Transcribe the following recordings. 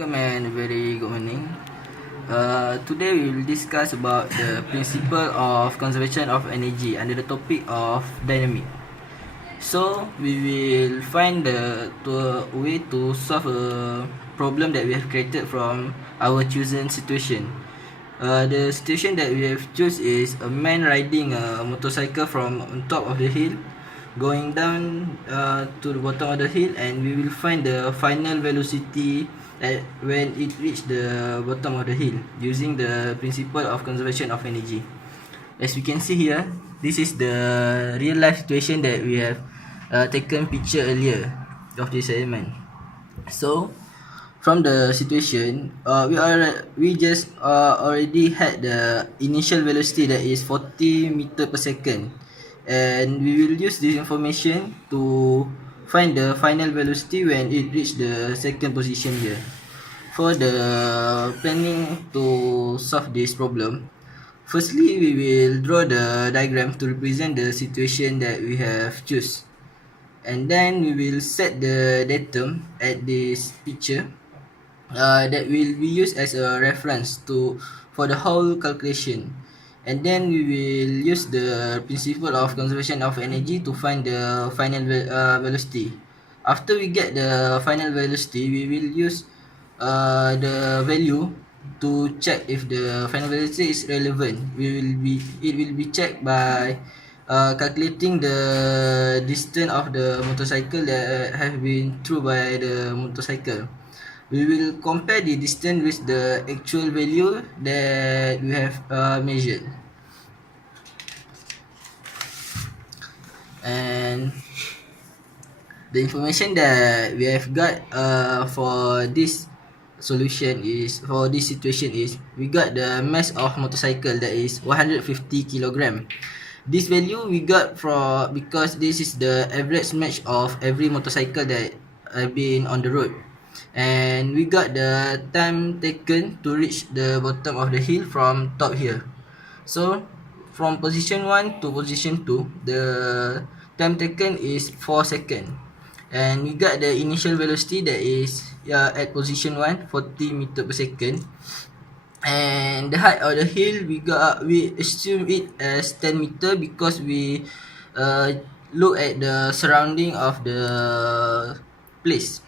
welcome and a very good morning. Today we will discuss about the principle of conservation of energy under the topic of dynamic. So we will find the way to solve a problem that we have created from our chosen situation. The situation that we have choose is a man riding a motorcycle from on top of the hill, going down to the bottom of the hill, and we will find the final velocity at when it reach the bottom of the hill using the principle of conservation of energy. As we can see here, this is the real life situation that we have taken picture earlier of this element. So from the situation, we just already had the initial velocity that is 40 meter per second, and we will use this information to find the final velocity when it reach the second position here. For the planning to solve this problem, firstly we will draw the diagram to represent the situation that we have choose, and then we will set the datum at this picture that will be used as a reference for the whole calculation, and then we will use the principle of conservation of energy to find the final velocity. After we get the final velocity, we will use the value to check if the final velocity is relevant. It will be checked by calculating the distance of the motorcycle that have been through by the motorcycle. We will compare the distance with the actual value that we have measured. And the information that we have got for this situation is we got the mass of motorcycle that is 150 kilogram. This value we got from because this is the average match of every motorcycle that have been on the road, and we got the time taken to reach the bottom of the hill from top here. So from position 1 to position 2, the time taken is 4 seconds, and we got the initial velocity that is at position 1 40 meter per second, and the height of the hill we assume it as 10 meter because we look at the surrounding of the place.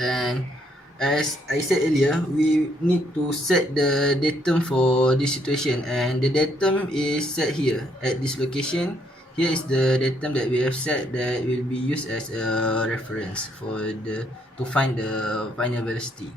And as I said earlier, we need to set the datum for this situation, and the datum is set here at this location. Here is the datum that we have set that will be used as a reference to find the final velocity.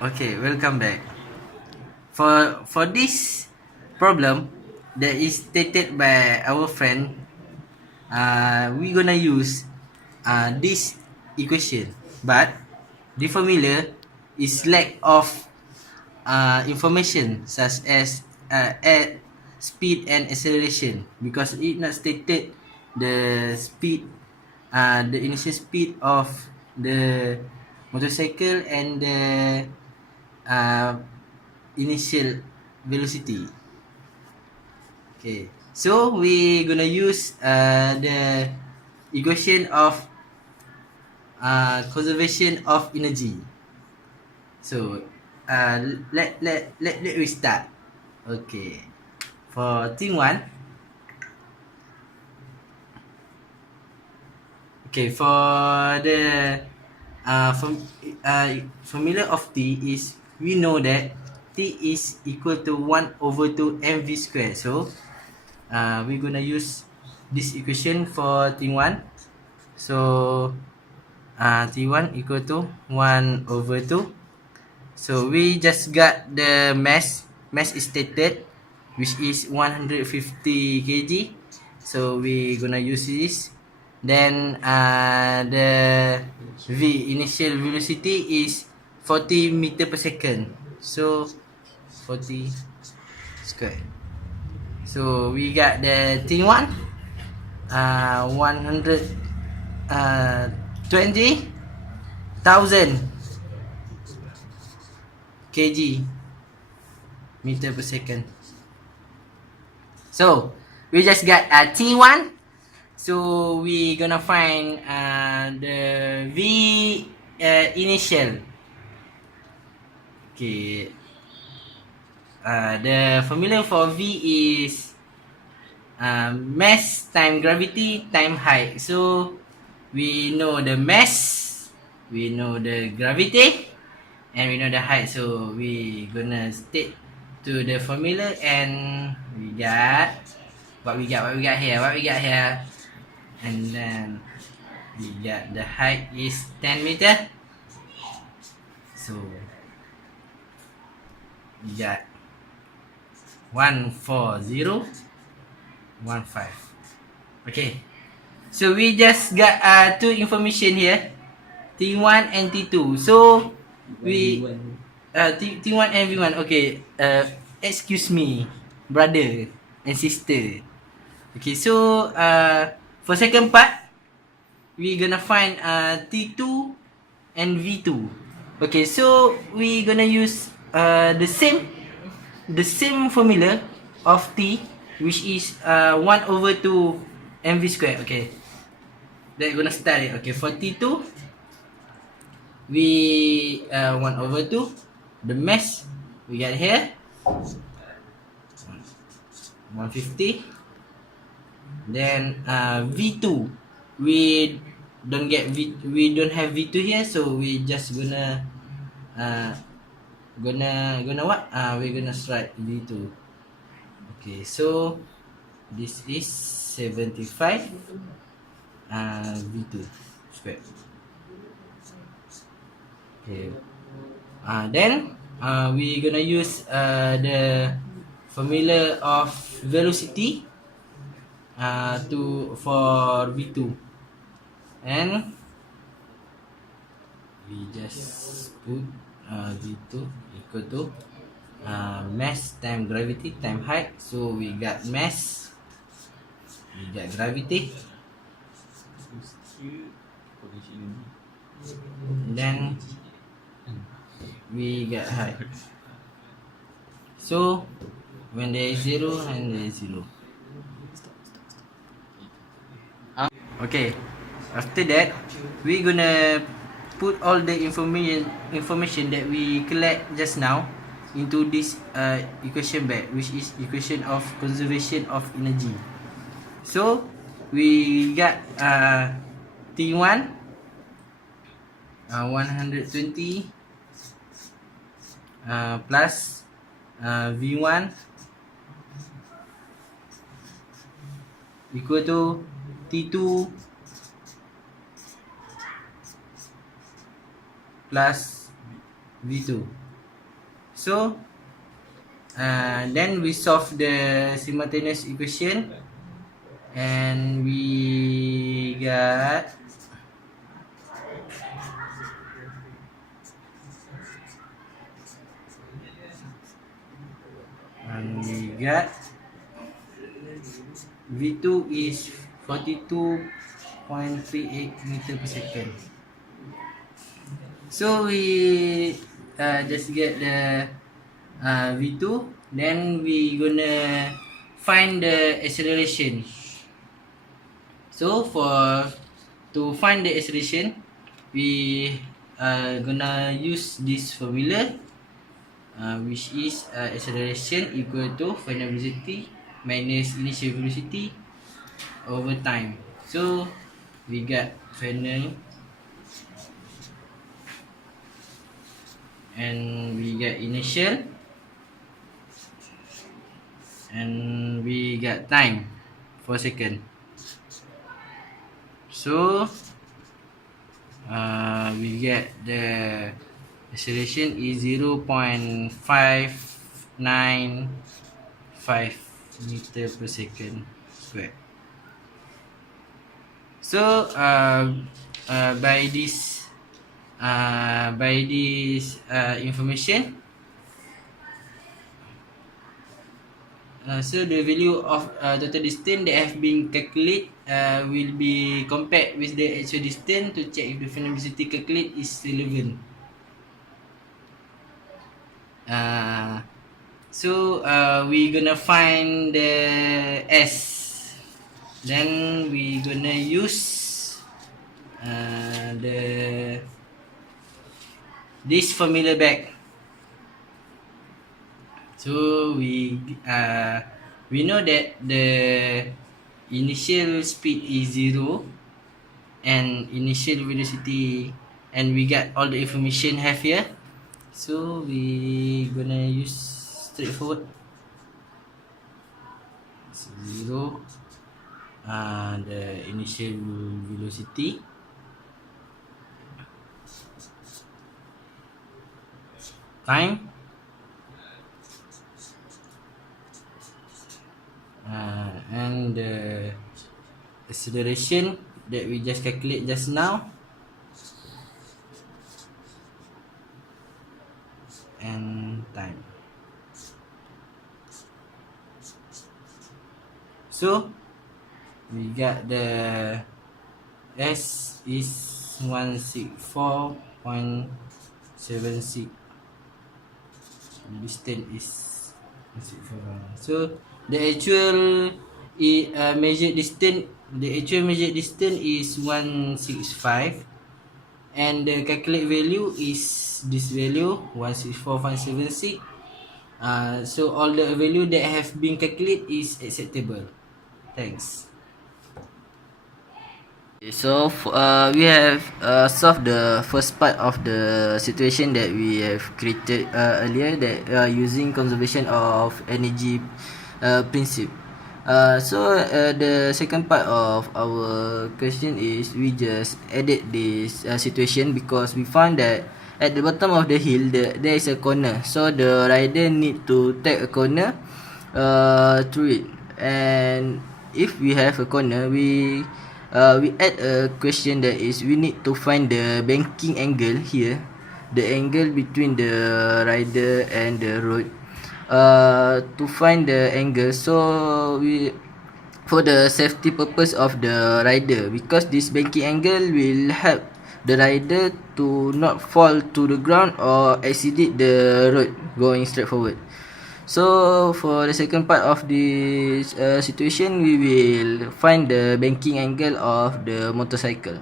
Okay, welcome back. For this problem that is stated by our friend, we gonna use this equation, but the formula is lack of information such as at speed and acceleration, because it not stated the speed, the initial speed of the motorcycle and the initial velocity. Okay, so we gonna use the equation of conservation of energy. So let we start. Okay, for thing 1. Okay, for the formula of T is, we know that T is equal to 1/2 mv squared. So we're gonna use this equation for thing 1. So T1 equal to 1/2. So we just got the mass is stated, which is 150 kg. So we gonna use this. Then the initial velocity is 40 meter per second. So 40 square. So we got the thing 1, 120,000 kg meter per second. So we just got T1. So we gonna find the V initial. Okay. The formula for V is mass time gravity time height. So we know the mass, we know the gravity, and we know the height. So we gonna stick to the formula, and we got what we got here, and then we got the height is 10 meter. So we got 14015. Okay, so we just got two information here, T1 and T2. So we T1 and V1. Okay, excuse me, brother and sister. Okay, so for second part, we gonna find T2 and V2. Okay, so we gonna use the same formula of T, which is 1/2 mv squared. Okay, that's gonna start it. Okay, for T2, we 1/2 the mass we got here 150. Then V2, we don't have V2 here, so we just gonna what? We're gonna write V2. Okay, so this is 75 V2 squared. Okay. Then we gonna use the formula of velocity for V2, and we just put V2 equal to mass time gravity time height. So we got mass, we got gravity, then we got height. So when there is 0 and there is 0. Okay, after that we gonna put all the information that we collect just now into this equation back, which is equation of conservation of energy. So we got T1 120 plus V1 equal to T2 plus V2. So then we solve the simultaneous equation, and we got V2 is 42.38 meter per second. So we just get the V2, then we gonna find the acceleration. So to find the acceleration, we gonna use this formula, which is acceleration equal to final velocity minus initial velocity over time. So we got final and we got initial and we got time for second. So we get the acceleration is 0.595 meter per second squared. So by this information, so the value of total distance that have been calculated will be compared with the actual distance to check if the final velocity calculate is relevant. So we gonna find the S, then we gonna use the this formula back. So we know that the initial speed is 0 and initial velocity, and we got all the information have here. So we gonna use straightforward 0, the initial velocity, time, and the acceleration that we just calculate just now, and time. So we got the S is 164.76. Distance is 164. So the actual measured distance, is 165, and the calculate value is this value 164.76. So all the value that have been calculated is acceptable. Thanks. So we have solved the first part of the situation that we have created earlier, that using conservation of energy principle. So the second part of our question is we just added this situation because we found that at the bottom of the hill there is a corner, so the rider need to take a corner through it. And if we have a corner, we add a question that is we need to find the banking angle here, the angle between the rider and the road. To find the angle, so we, for the safety purpose of the rider, because this banking angle will help the rider to not fall to the ground or exceed the road going straight forward. So for the second part of this situation, we will find the banking angle of the motorcycle.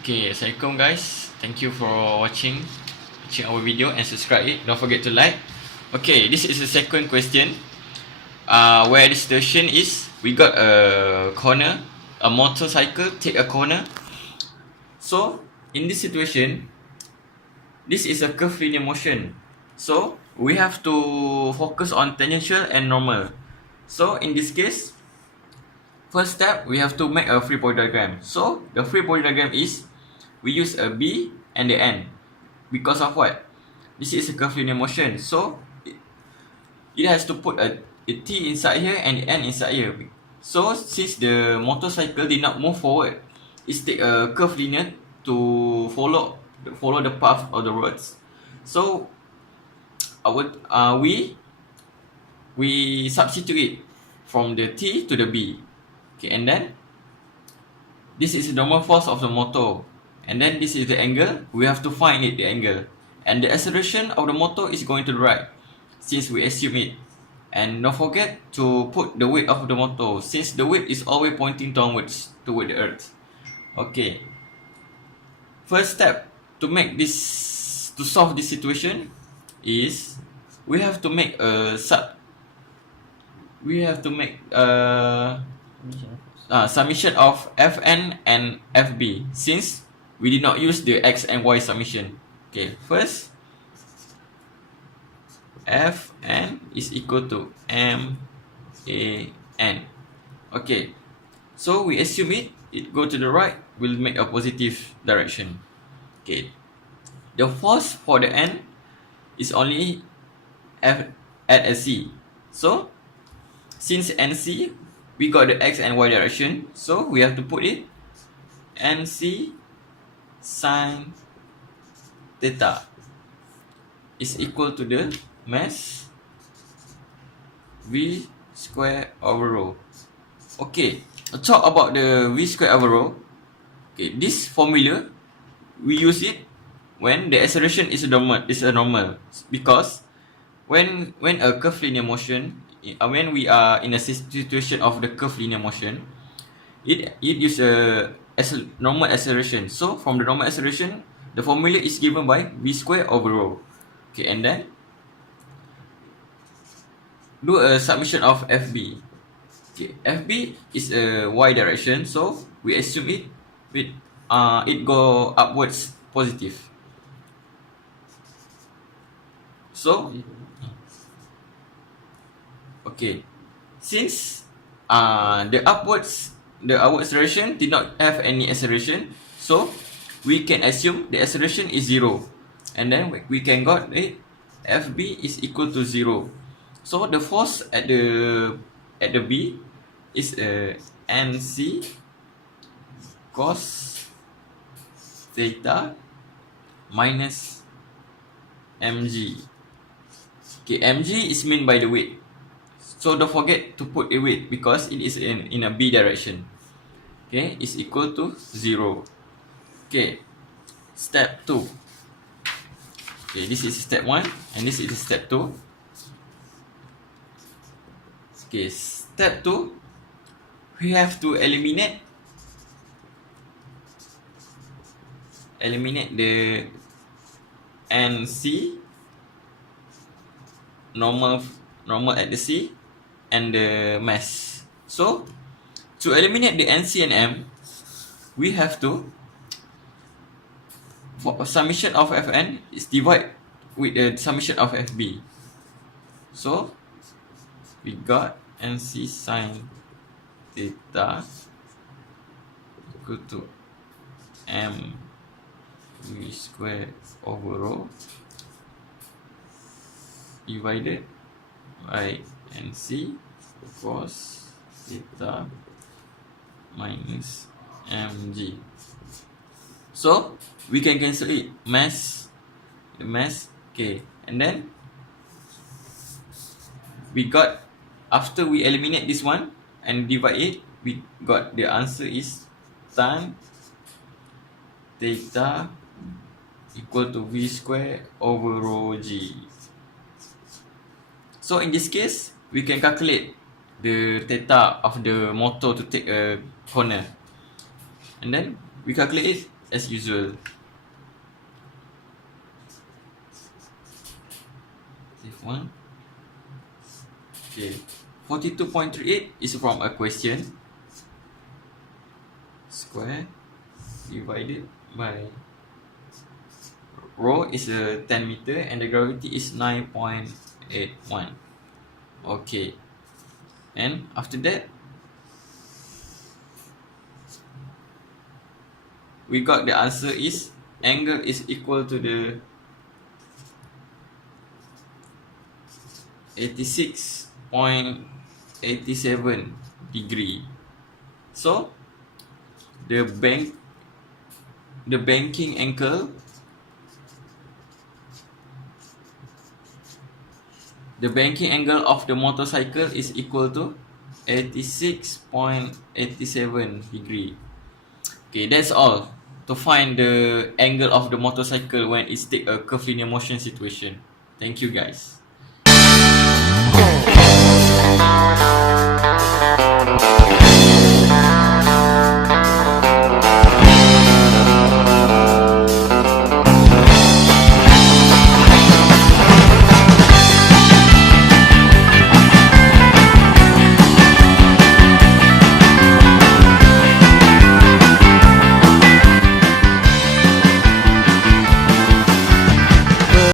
Okay, Assalamualaikum guys. Thank you for watching our video and subscribe it. Don't forget to like. Okay, this is the second question. Where the situation is, we got a corner, a motorcycle take a corner. So in this situation, this is a curved linear motion. So we have to focus on tangential and normal. So in this case, first step, we have to make a free body diagram. So the free body diagram is, we use a B and the N. Because of what? This is a curved linear motion. So it has to put a T inside here and N inside here. So since the motorcycle did not move forward, it's take a curved linear to follow the path of the roads. So we substitute it from the T to the B. Okay, and then this is the normal force of the motor, and then this is the angle. We have to find it, the angle, and the acceleration of the motor is going to the right, since we assume it. And don't forget to put the weight of the motor, since the weight is always pointing downwards toward the earth. Okay, first step to solve this situation is we have to make a summation of Fn and Fb, since we did not use the X and Y summation. Okay, first Fn is equal to Man. Okay, so we assume it go to the right, will make a positive direction. Okay, the force for the N is only F at a C. So since NC, we got the X and Y direction, so we have to put it NC sine theta is equal to the mass V square over rho. Okay, talk about the V square over rho. Okay, this formula we use it when the acceleration is normal, because when a curved linear motion, when we are in a situation of the curved linear motion, it use a normal acceleration. So from the normal acceleration, the formula is given by v square over rho. Okay, and then do a submission of FB. Okay, FB is a y direction, so we assume it go upwards positive. So okay, since the upwards direction did not have any acceleration, so we can assume the acceleration is 0, and then we can got it FB is equal to 0. So the force at the B is NC cos theta minus mg. Okay, mg is meant by the weight, so don't forget to put a weight because it is in a B direction. Okay, is equal to 0. Okay, step 2. Okay, this is step 1 and this is step 2. Okay, step 2, we have to eliminate the NC normal at the C and the mass. So to eliminate the NC and M, we have to, for summation of Fn is divide with the summation of Fb. So we got NC sin theta equal to M v square over rho divided by NC cos theta minus mg. So we can cancel it, the mass. Okay, and then we got, after we eliminate this one and divide it, we got the answer is tan theta equal to v square over rho g. So in this case, we can calculate the theta of the motor to take a corner, and then we calculate it as usual. Save one. Okay, 42.38 is from a question. Square divided by rho is a 10 meter and the gravity is 9.81. Okay, and after that we got the answer is angle is equal to the 86.87 degree. So the banking angle, of the motorcycle is equal to 86.87 degree. Okay, that's all to find the angle of the motorcycle when it's take a curved linear motion situation. Thank you guys.